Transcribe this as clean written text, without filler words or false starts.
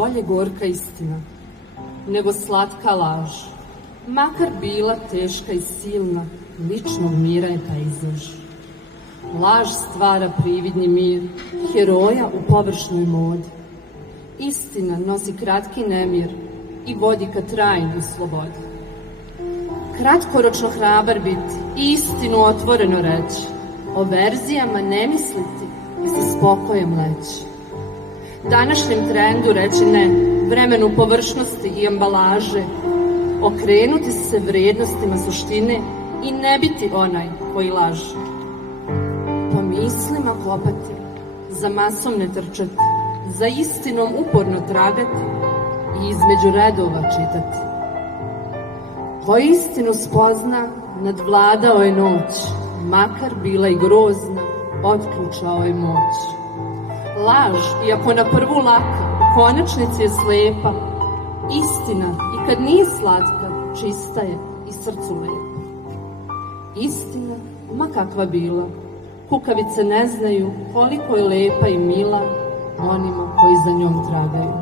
bolje gorka istina, nego slatka laž, makar bila teška i silna, ličnog mira je pejzaž. Laž stvara prividni mir, heroja u površnoj modi. Istina nosi kratki nemir i vodi ka trajnoj slobodi. Kratkoročno hrabar biti i istinu otvoreno reći, o verzijama ne misliti i sa spokojem leći. Današnjem trendu reći ne, vremenu površnosti i ambalaže, okrenuti se vrednostima suštine i ne biti onaj koji laže. Po mislima kopati, za masom ne trčati, za istinom uporno tragati i između redova čitati. Ko istinu spozna, nadvladao je noć, makar bila i grozna, otključao je moć. Laž, iako na prvu laka, u konačnici je slepa, istina, i kad nije slatka, čista je i srcu lepa. Istina, ma kakva bila, kukavice ne znaju koliko je lepa i mila onima koji za njom tragaju.